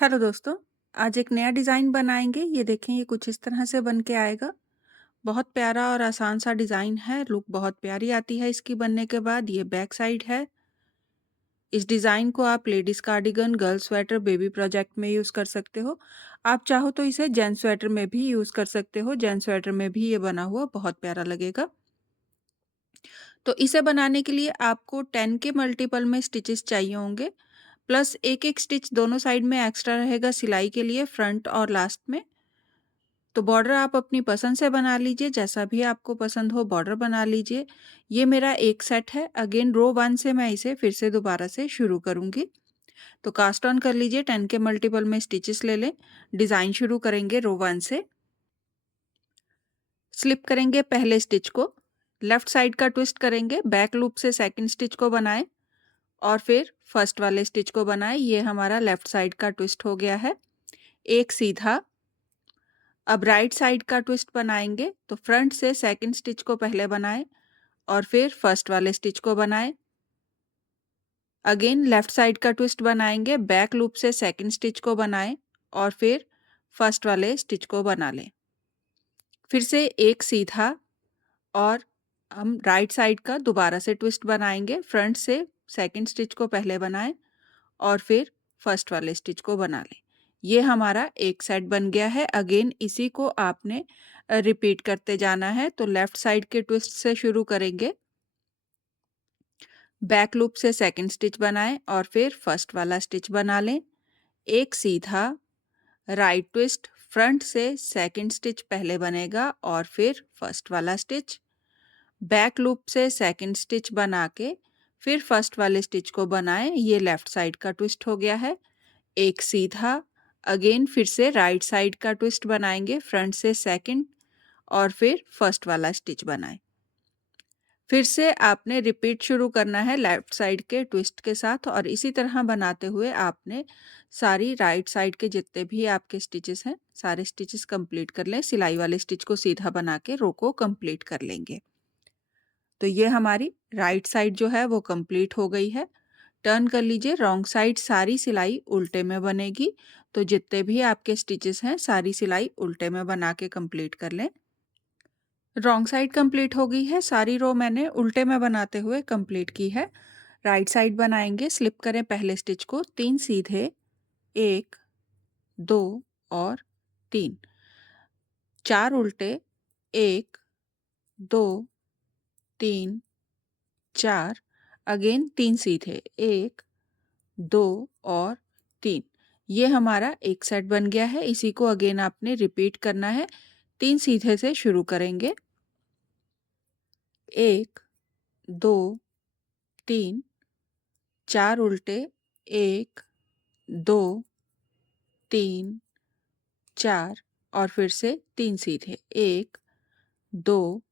Hello दोस्तों, आज एक नया डिज़ाइन बनाएँगे। ये देखें, ये कुछ इस तरह से बन के आएगा। बहुत प्यारा और आसान सा डिज़ाइन है, लुक बहुत प्यारी आती है इसकी बनने के बाद। ये बैक साइड है। इस डिज़ाइन को आप ladies cardigan, girl sweater, baby project में यूज़ कर सकते हो। आप चाहो तो इसे जेंट्स स्वेटर में भी यूज़ कर सकते हो। जेंट्स स्वेटर में भी ये बना हुआ बहुत प्यारा लगेगा। तो इसे बनाने के लिए आपको 10 के मल्टीपल में स्टिचेस चाहिए होंगे, प्लस एक-एक स्टिच दोनों साइड में एक्स्ट्रा रहेगा सिलाई के लिए, फ्रंट और लास्ट में। तो बॉर्डर आप अपनी पसंद से बना लीजिए, जैसा भी आपको पसंद हो बॉर्डर बना लीजिए। ये मेरा एक सेट है। अगेन रो 1 से मैं इसे फिर से दोबारा से शुरू करूँगी। तो कास्ट ऑन कर लीजिए, 10 के मल्टीपल में स्टिचेस ले लें। डिज़ाइन शुरू करेंगे रो 1 से। स्लिप करेंगे पहले स्टिच को, लेफ्ट साइड का ट्विस्ट करेंगे, बैक लूप से सेकंड स्टिच को बनाएँ और फिर फर्स्ट वाले स्टिच को बनाएँ। ये हमारा लेफ्ट साइड का ट्विस्ट हो गया है। एक सीधा। अब राइट साइड का ट्विस्ट बनाएँगे, तो फ्रंट से सेकंड स्टिच को पहले बनाएँ और फिर फर्स्ट वाले स्टिच को बनाएँ। अगेन लेफ्ट साइड का ट्विस्ट बनाएँगे, बैक लूप से सेकंड स्टिच को बनाएँ और फिर फर्स्ट वाले स्टिच को बना लें। फिर से एक सीधा और हम राइट साइड का दोबारा से ट्विस्ट बनाएँगे। फ्रंट से सेकंड स्टिच को पहले बनाएँ और फिर फर्स्ट वाले स्टिच को बना लें। ये हमारा एक सेट बन गया है। अगेन इसी को आपने रिपीट करते जाना है। तो लेफ्ट साइड के ट्विस्ट से शुरू करेंगे, बैक लूप से सेकंड स्टिच बनाएं और फिर फर्स्ट वाला स्टिच बना लें। एक सीधा, राइट ट्विस्ट, फ्रंट से सेकंड स्टिच पहले बनेगा और फिर फर्स्ट वाला स्टिच, बैक लूप से सेकंड स्टिच बना के फिर फर्स्ट वाले स्टिच को बनाएं। ये लेफ्ट साइड का ट्विस्ट हो गया है। एक सीधा, अगेन फिर से राइट साइड का ट्विस्ट बनाएंगे, फ्रंट से सेकंड और फिर फर्स्ट वाला स्टिच बनाएं। फिर से आपने रिपीट शुरू करना है लेफ्ट साइड के ट्विस्ट के साथ और इसी तरह बनाते हुए आपने सारी राइट साइड के जितने भी आपके स्टिचेस हैं सारे स्टिचेस कंप्लीट कर लें। सिलाई वाले स्टिच को सीधा बना के रो को कंप्लीट कर लेंगे। तो ये हमारी राइट साइड जो है वो कंप्लीट हो गई है। टर्न कर लीजिए, रॉन्ग साइड सारी सिलाई उल्टे में बनेगी। तो जितने भी आपके स्टिचेस हैं सारी सिलाई उल्टे में बना के कंप्लीट कर लें। रॉन्ग साइड कंप्लीट हो गई है, सारी रो मैंने उल्टे में बनाते हुए कंप्लीट की है। राइट साइड बनाएंगे, स्लिप करें पहले स्टिच को, 3 सीधे, 1, 2 और 3, 4 उल्टे, 1, 2, 3, 4, अगेन 3 सीधे, 1, 2 और 3। ये हमारा एक सेट बन गया है। इसी को अगेन आपने रिपीट करना है। 3 सीधे से शुरू करेंगे, 1, 2, 3, 4 उल्टे, 1, 2, 3, 4 और फिर से 3 सीधे, 1, 2,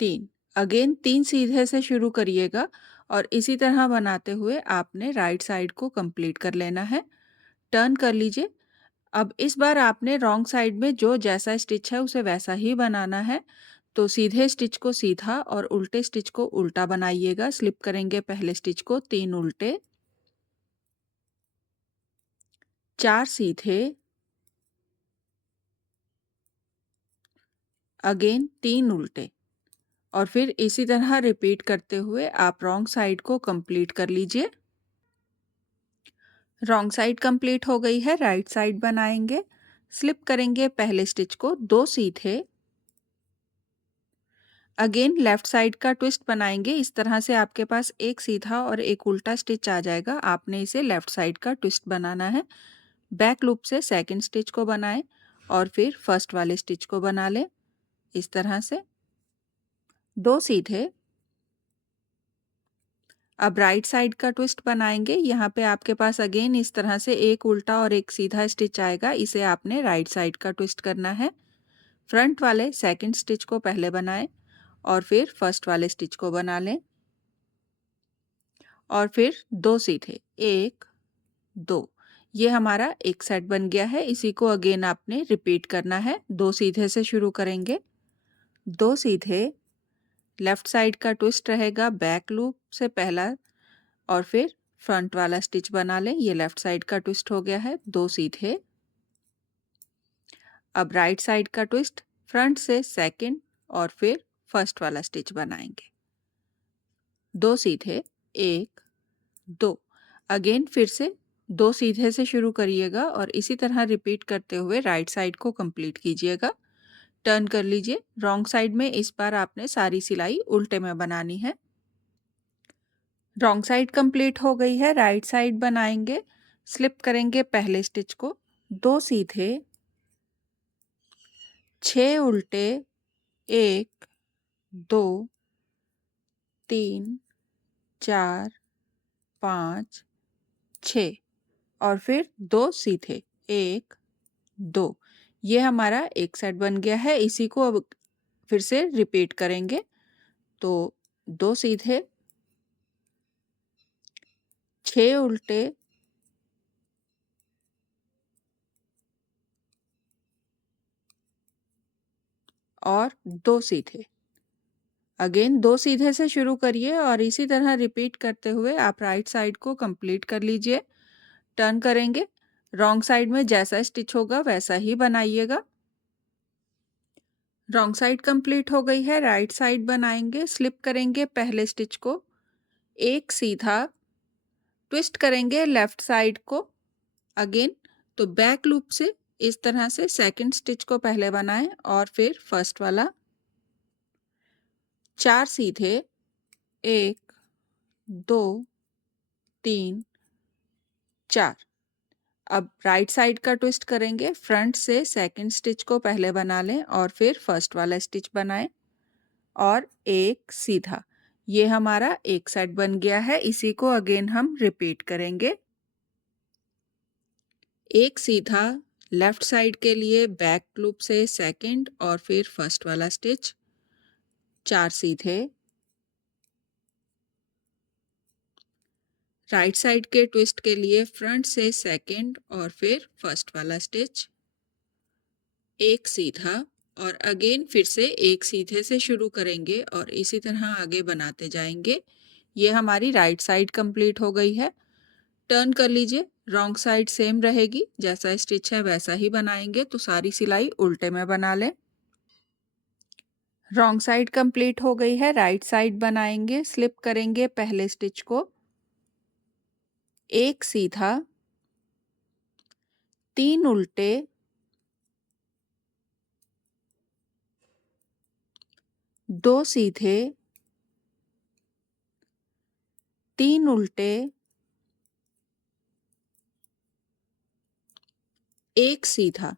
3। अगेन 3 सीधे से शुरू करिएगा और इसी तरह बनाते हुए आपने राइट साइड को कंप्लीट कर लेना है। टर्न कर लीजिए। अब इस बार आपने रॉन्ग साइड में जो जैसा स्टिच है उसे वैसा ही बनाना है। तो सीधे स्टिच को सीधा और उल्टे स्टिच को उल्टा बनाइएगा। स्लिप करेंगे पहले स्टिच को, 3 उल्टे, 4 सीधे, अगेन 3 उल्टे और फिर इसी तरह रिपीट करते हुए आप रॉन्ग साइड को कंप्लीट कर लीजिए। रॉन्ग साइड कंप्लीट हो गई है, राइट साइड बनाएंगे। स्लिप करेंगे पहले स्टिच को, 2 सीधे, अगेन लेफ्ट साइड का ट्विस्ट बनाएंगे। इस तरह से आपके पास एक सीधा और एक उल्टा स्टिच आ जाएगा। आपने इसे लेफ्ट साइड का ट्विस्ट बनाना है। बैक लूप से सेकंड स्टिच को बनाएं और फिर फर्स्ट वाले स्टिच को बना लें इस तरह से, 2 सीधे। अब राइट साइड का ट्विस्ट बनाएंगे। यहाँ पे आपके पास अगेन इस तरह से एक उल्टा और एक सीधा स्टिच आएगा। इसे आपने राइट साइड का ट्विस्ट करना है। फ्रंट वाले सेकंड स्टिच को पहले बनाएं और फिर फर्स्ट वाले स्टिच को बना लें और फिर 2 सीधे, 1, 2। ये हमारा एक सेट बन गया है। इसी को अगेन आपने रिपीट करना है। 2 सीधे से शुरू करेंगे, 2 सीधे, लेफ्ट साइड का ट्विस्ट रहेगा बैक लूप से पहला और फिर फ्रंट वाला स्टिच बना लें। ये लेफ्ट साइड का ट्विस्ट हो गया है, 2 सीधे। अब राइट साइड का ट्विस्ट, फ्रंट से सेकंड और फिर फर्स्ट वाला स्टिच बनाएंगे। 2 सीधे, 1, 2। अगेन फिर से 2 सीधे से शुरू करिएगा और इसी तरह रिपीट करते हुए राइट साइड को कंप्लीट कीजिएगा। टर्न कर लीजिए। रॉन्ग साइड में इस बार आपने सारी सिलाई उल्टे में बनानी है। रॉन्ग साइड कंप्लीट हो गई है, राइट साइड बनाएंगे। स्लिप करेंगे पहले स्टिच को, 2 सीधे, 6 उल्टे, 1, 2, 3, 4, 5, 6 और फिर 2 सीधे, 1, 2। ये हमारा एक सेट बन गया है। इसी को अब फिर से रिपीट करेंगे। तो 2 सीधे, 6 उल्टे, और 2 सीधे। अगेन 2 सीधे से शुरू करिए और इसी तरह रिपीट करते हुए आप राइट साइड को कंप्लीट कर लीजिए। टर्न करेंगे। रॉन्ग साइड में जैसा स्टिच होगा वैसा ही बनाइएगा। रॉन्ग साइड कंप्लीट हो गई है, राइट साइड बनाएंगे। स्लिप करेंगे पहले स्टिच को, 1 सीधा, ट्विस्ट करेंगे लेफ्ट साइड को। अगेन तो बैक लूप से इस तरह से सेकंड स्टिच को पहले बनाएं और फिर फर्स्ट वाला। 4 सीधे, 1, 2, 3, 4। अब राइट साइड का ट्विस्ट करेंगे। फ्रंट से सेकंड स्टिच को पहले बना लें और फिर फर्स्ट वाला स्टिच बनाएं और 1 सीधा। ये हमारा एक सेट बन गया है। इसी को अगेन हम रिपीट करेंगे। 1 सीधा लेफ्ट साइड के लिए बैक लूप से सेकंड और फिर फर्स्ट वाला स्टिच, 4 सीधे। राइट साइड के ट्विस्ट के लिए फ्रंट से सेकंड और फिर फर्स्ट वाला स्टिच, 1 सीधा। और अगेन फिर से 1 सीधे से शुरू करेंगे और इसी तरह आगे बनाते जाएंगे। ये हमारी राइट साइड कंप्लीट हो गई है। टर्न कर लीजिए। रॉन्ग साइड सेम रहेगी, जैसा स्टिच है वैसा ही बनाएंगे। तो सारी सिलाई उल्टे में बना लें। रॉन्ग साइड कंप्लीट हो गई है, राइट साइड बनाएंगे। स्लिप करेंगे पहले स्टिच को, 1 सीधा, 3 उल्टे, 2 सीधे, 3 उल्टे, 1 सीधा।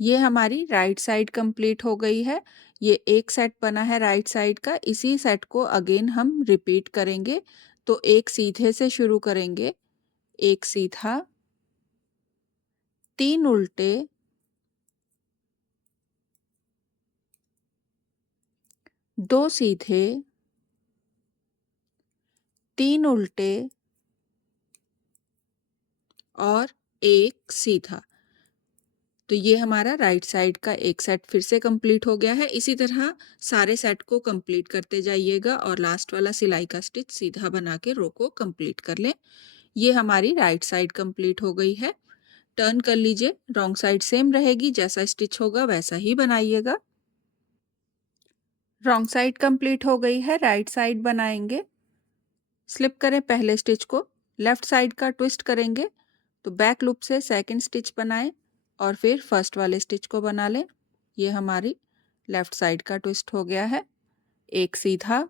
ये हमारी राइट साइड कंप्लीट हो गई है। ये एक सेट बना है राइट साइड का। इसी सेट को अगेन हम रिपीट करेंगे। तो 1 सीधे से शुरू करेंगे, 1 सीधा, 3 उल्टे, 2 सीधे, 3 उल्टे और 1 सीधा। तो ये हमारा राइट साइड का एक सेट फिर से कंप्लीट हो गया है। इसी तरह सारे सेट को कंप्लीट करते जाइएगा और लास्ट वाला सिलाई का स्टिच सीधा बना के रो को कंप्लीट कर लें। ये हमारी राइट साइड कंप्लीट हो गई है। टर्न कर लीजिए। रॉन्ग साइड सेम रहेगी, जैसा स्टिच होगा वैसा ही बनाइएगा। रॉन्ग साइड कंप्लीट हो गई है, राइट साइड बनाएंगे। स्लिप करें पहले स्टिच को, लेफ्ट साइड का ट्विस्ट करेंगे। तो बैक लूप से सेकंड स्टिच बनाएं और फिर फर्स्ट वाले स्टिच को बना लें। ये हमारी लेफ्ट साइड का ट्विस्ट हो गया है, 1 सीधा।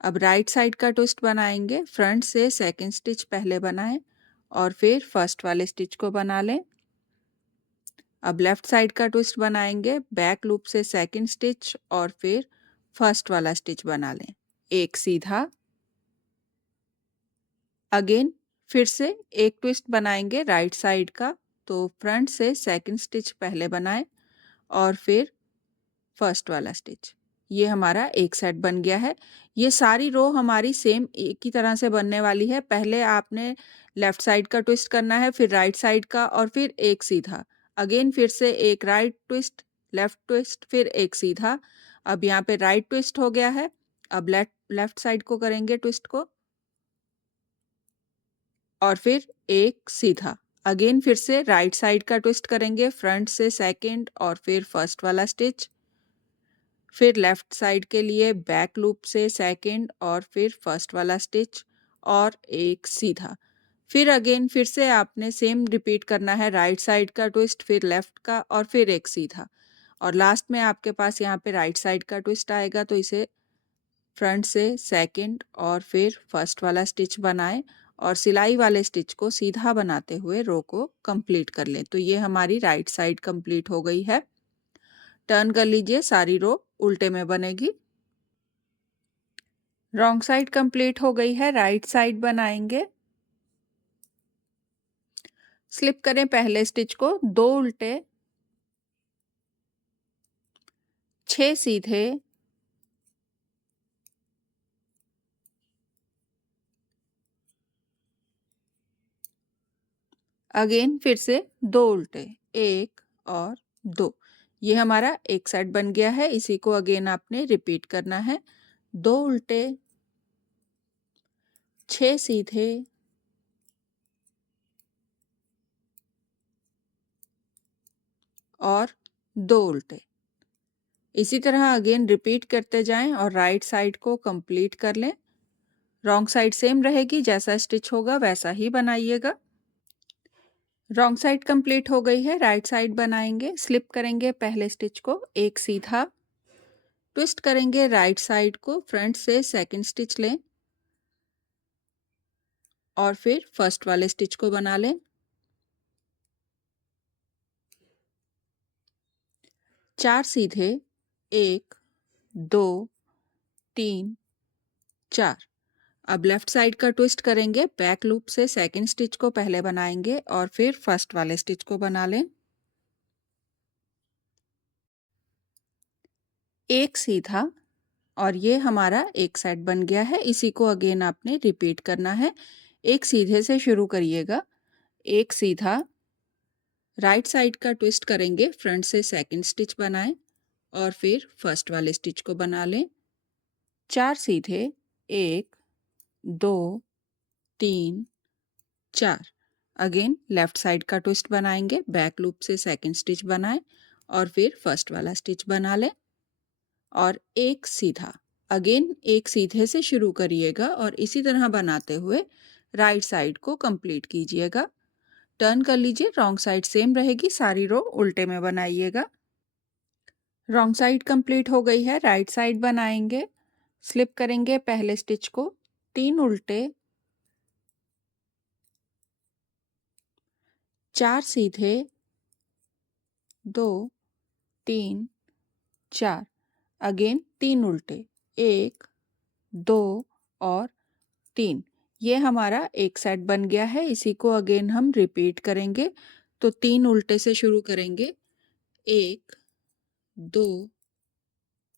अब राइट साइड का ट्विस्ट बनाएंगे। फ्रंट से सेकंड स्टिच पहले बनाएं और फिर फर्स्ट वाले स्टिच को बना लें। अब लेफ्ट साइड का ट्विस्ट बनाएंगे। बैक लूप से सेकंड स्टिच और फिर फर्स्ट वाला स्टिच बना लें, 1 सीधा। अगेन फिर से एक ट्विस्ट बनाएंगे राइट साइड का। तो फ्रंट से सेकंड स्टिच पहले बनाएं और फिर फर्स्ट वाला स्टिच। ये हमारा एक सेट बन गया है। ये सारी रो हमारी सेम एक ही तरह से बनने वाली है। पहले आपने लेफ्ट साइड का ट्विस्ट करना है, फिर राइट साइड का और फिर एक सीधा। अगेन फिर से एक राइट ट्विस्ट, लेफ्ट ट्विस्ट, फिर एक सीधा। अब यहाँ पे राइट ट्विस्ट हो गया है। अब लेफ्ट लेफ्ट साइड को करेंगे ट्विस्ट को, और फिर एक सीधा। अगेन फिर से राइट साइड का ट्विस्ट करेंगे, फ्रंट से सेकंड और फिर फर्स्ट वाला स्टिच। फिर लेफ्ट साइड के लिए बैक लूप से सेकंड और फिर फर्स्ट वाला स्टिच और एक सीधा। फिर अगेन फिर से आपने सेम रिपीट करना है, राइट साइड का ट्विस्ट, फिर लेफ्ट का और फिर एक सीधा। और लास्ट में आपके पास यहाँ पे राइट साइड का ट्विस्ट आएगा, तो इसे फ्रंट से सेकंड और फिर फर्स्ट वाला स्टिच बनाएं और सिलाई वाले स्टिच को सीधा बनाते हुए रो को कंप्लीट कर लें। तो ये हमारी राइट साइड कंप्लीट हो गई है। टर्न कर लीजिए, सारी रो उल्टे में बनेगी। रॉन्ग साइड कंप्लीट हो गई है, राइट साइड बनाएंगे। स्लिप करें पहले स्टिच को, 2 उल्टे, 6 सीधे, अगेन फिर से 2 उल्टे, 1 और 2। ये हमारा एक सेट बन गया है। इसी को अगेन आपने रिपीट करना है। 2 उल्टे, 6 सीधे, और 2 उल्टे। इसी तरह अगेन रिपीट करते जाएं और राइट साइड को कंप्लीट कर लें। रॉन्ग साइड सेम रहेगी, जैसा स्टिच होगा वैसा ही बनाइएगा। रॉन्ग साइड कंप्लीट हो गई है, राइट साइड बनाएंगे। स्लिप करेंगे पहले स्टिच को, एक सीधा, ट्विस्ट करेंगे राइट साइड को, फ्रंट से सेकंड स्टिच लें और फिर फर्स्ट वाले स्टिच को बना लें। 4 सीधे, 1, 2, 3, 4। अब लेफ्ट साइड का ट्विस्ट करेंगे, बैक लूप से सेकंड स्टिच को पहले बनाएंगे और फिर फर्स्ट वाले स्टिच को बना लें। एक सीधा, और ये हमारा एक सेट बन गया है। इसी को अगेन आपने रिपीट करना है। एक सीधे से शुरू करिएगा, एक सीधा, राइट साइड का ट्विस्ट करेंगे, फ्रंट से सेकंड स्टिच बनाएं और फिर फर्स्ट वाले स्टिच को बना लें। 4 सीधे, 1, 2, 3, 4। अगेन लेफ्ट साइड का ट्विस्ट बनाएंगे, बैक लूप से सेकंड स्टिच बनाएं और फिर फर्स्ट वाला स्टिच बना लें और एक सीधा। अगेन एक सीधे से शुरू करिएगा और इसी तरह बनाते हुए राइट साइड को कंप्लीट कीजिएगा। टर्न कर लीजिए, रॉन्ग साइड सेम रहेगी, सारी रो उल्टे में बनाइएगा। रॉन्ग साइड कंप्लीट हो गई है, राइट साइड बनाएंगे। स्लिप करेंगे पहले स्टिच को, 3 उल्टे, 4 सीधे, 2, 3, 4। अगेन 3 उल्टे, 1, 2 और 3। ये हमारा एक सेट बन गया है। इसी को अगेन हम रिपीट करेंगे। तो 3 उल्टे से शुरू करेंगे, 1, 2,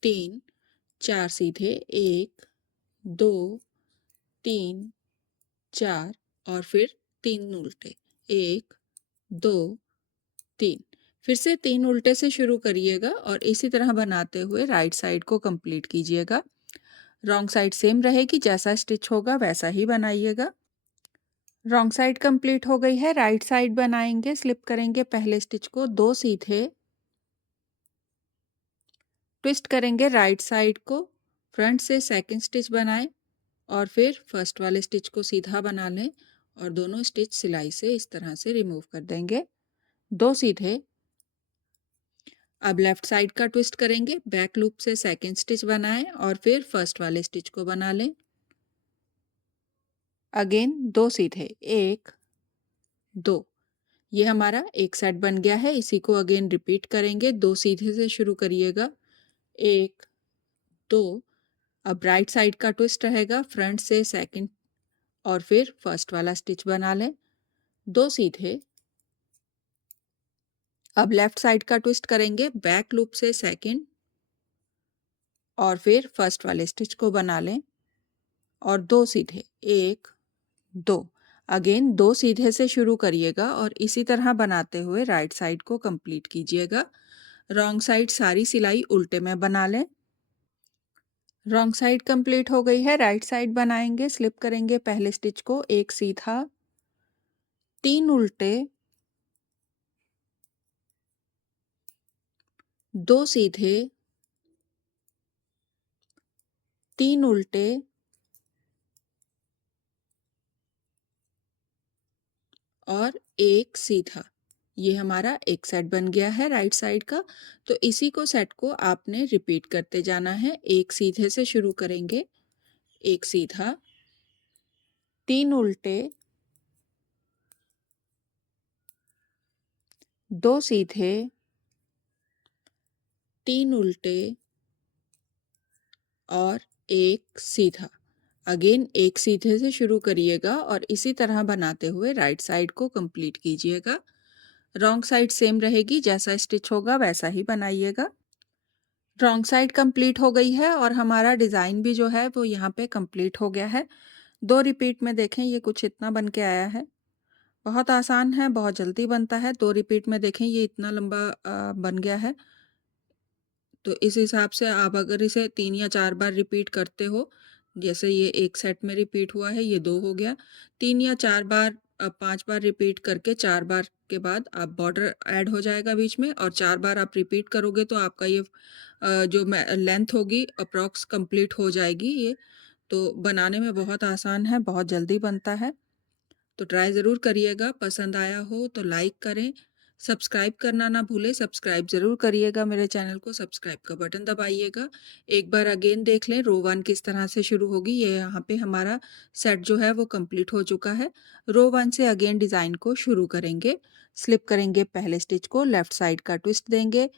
3, 4 सीधे, 1, 2, 3, 4 और फिर 3 उल्टे, 1, 2, 3। फिर से 3 उल्टे से शुरू करिएगा और इसी तरह बनाते हुए राइट साइड को कंप्लीट कीजिएगा। रॉन्ग साइड सेम रहेगी, जैसा स्टिच होगा वैसा ही बनाइएगा। रॉन्ग साइड कंप्लीट हो गई है, राइट साइड बनाएंगे। स्लिप करेंगे पहले स्टिच को, 2 सीधे, ट्विस्ट करेंगे राइट साइड को, फ्रंट से सेकंड स्टिच बनाएं और फिर फर्स्ट वाले स्टिच को सीधा बना लें और दोनों स्टिच सिलाई से इस तरह से रिमूव कर देंगे। 2 सीधे। अब लेफ्ट साइड का ट्विस्ट करेंगे, बैक लूप से सेकंड स्टिच बनाएं और फिर फर्स्ट वाले स्टिच को बना लें। अगेन 2 सीधे, 1, 2। ये हमारा एक सेट बन गया है। इसी को अगेन रिपीट करेंगे, 2 सीधे से शुरू करिएगा, 1, 2। अब राइट साइड का ट्विस्ट रहेगा, फ्रंट से सेकंड और फिर फर्स्ट वाला स्टिच बना लें, 2 सीधे। अब लेफ्ट साइड का ट्विस्ट करेंगे, बैक लूप से सेकंड और फिर फर्स्ट वाले स्टिच को बना लें और 2 सीधे, 1, 2। अगेन 2 सीधे से शुरू करिएगा और इसी तरह बनाते हुए राइट साइड को कंप्लीट कीजिएगा। रॉन्ग साइड सारी सिलाई उल्टे में बना लें। रॉन्ग साइड कंप्लीट हो गई है, राइट साइड बनाएंगे। स्लिप करेंगे पहले स्टिच को, एक सीधा, 3 उल्टे, 2 सीधे, 3 उल्टे और 1 सीधा। ये हमारा एक सेट बन गया है राइट साइड का। तो इसी को सेट को आपने रिपीट करते जाना है। एक सीधे से शुरू करेंगे, 1 सीधा, 3 उल्टे, 2 सीधे, 3 उल्टे और 1 सीधा। अगेन एक सीधे से शुरू करिएगा और इसी तरह बनाते हुए राइट साइड को कंप्लीट कीजिएगा। रॉन्ग साइड सेम रहेगी, जैसा स्टिच होगा वैसा ही बनाइएगा। रॉन्ग साइड कंप्लीट हो गई है और हमारा डिज़ाइन भी जो है वो यहाँ पे कंप्लीट हो गया है। 2 रिपीट में देखें ये कुछ इतना बन के आया है। बहुत आसान है, बहुत जल्दी बनता है। 2 रिपीट में देखें ये इतना लंबा बन गया है। तो इस हिसाब से आप अगर इसे 3 या 4 बार रिपीट करते हो, जैसे ये एक सेट में रिपीट हुआ है, ये 2 हो गया। 3 या 4 बार 5 बार रिपीट करके 4 बार के बाद आप बॉर्डर ऐड हो जाएगा बीच में और 4 बार आप रिपीट करोगे तो आपका ये जो लेंथ होगी अप्रॉक्स कंप्लीट हो जाएगी ये। तो बनाने में बहुत आसान है, बहुत जल्दी बनता है। तो ट्राई ज़रूर करिएगा। पसंद आया हो तो लाइक करें, सब्सक्राइब करना ना भूलें। सब्सक्राइब ज़रूर करिएगा मेरे चैनल को, सब्सक्राइब का बटन दबाइएगा। एक बार अगेन देख लें रो 1 किस तरह से शुरू होगी। ये यहाँ पे हमारा सेट जो है वो कंप्लीट हो चुका है। रो 1 से अगेन डिज़ाइन को शुरू करेंगे। स्लिप करेंगे पहले स्टिच को, लेफ़्ट साइड का ट्विस्ट देंगे,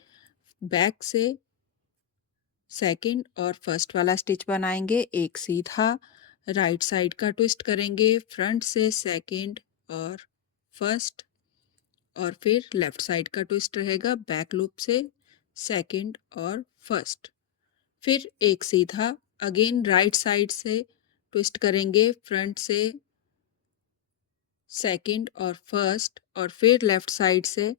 बैक से सेकंड और फर्स्ट वाला स्टिच बनाएंगे, एक सीधा, राइट साइड का ट्विस्ट करेंगे, फ्रंट से सेकंड और फर्स्ट और फिर लेफ्ट साइड का ट्विस्ट रहेगा, बैक लूप से सेकंड और फर्स्ट, फिर एक सीधा, अगेन राइट साइड से ट्विस्ट करेंगे, फ्रंट से सेकंड और फर्स्ट और फिर लेफ्ट साइड से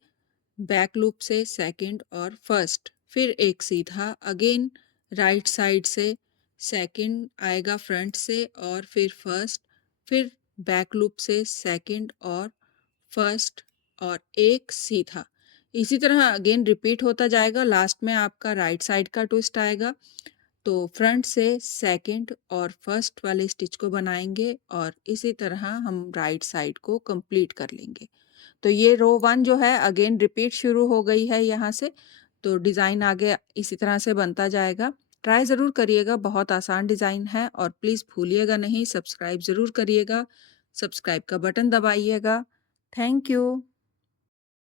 बैक लूप से सेकंड और फर्स्ट, फिर एक सीधा, अगेन राइट साइड से सेकंड आएगा फ्रंट से और फिर फर्स्ट, फिर बैक लूप से सेकंड और फर्स्ट और एक सीधा। इसी तरह अगेन रिपीट होता जाएगा। लास्ट में आपका राइट साइड का ट्विस्ट आएगा। तो फ्रंट से सेकंड और फर्स्ट वाले स्टिच को बनाएंगे और इसी तरह हम राइट साइड को कंप्लीट कर लेंगे। तो ये रो 1 जो है अगेन रिपीट शुरू हो गई है यहाँ से। तो डिज़ाइन आगे इसी तरह से बनता जाएगा। ट्राई ज़रूर करिएगा, बहुत आसान डिज़ाइन है और प्लीज़ भूलिएगा नहीं, सब्सक्राइब ज़रूर करिएगा, सब्सक्राइब का बटन दबाइएगा। Thank you.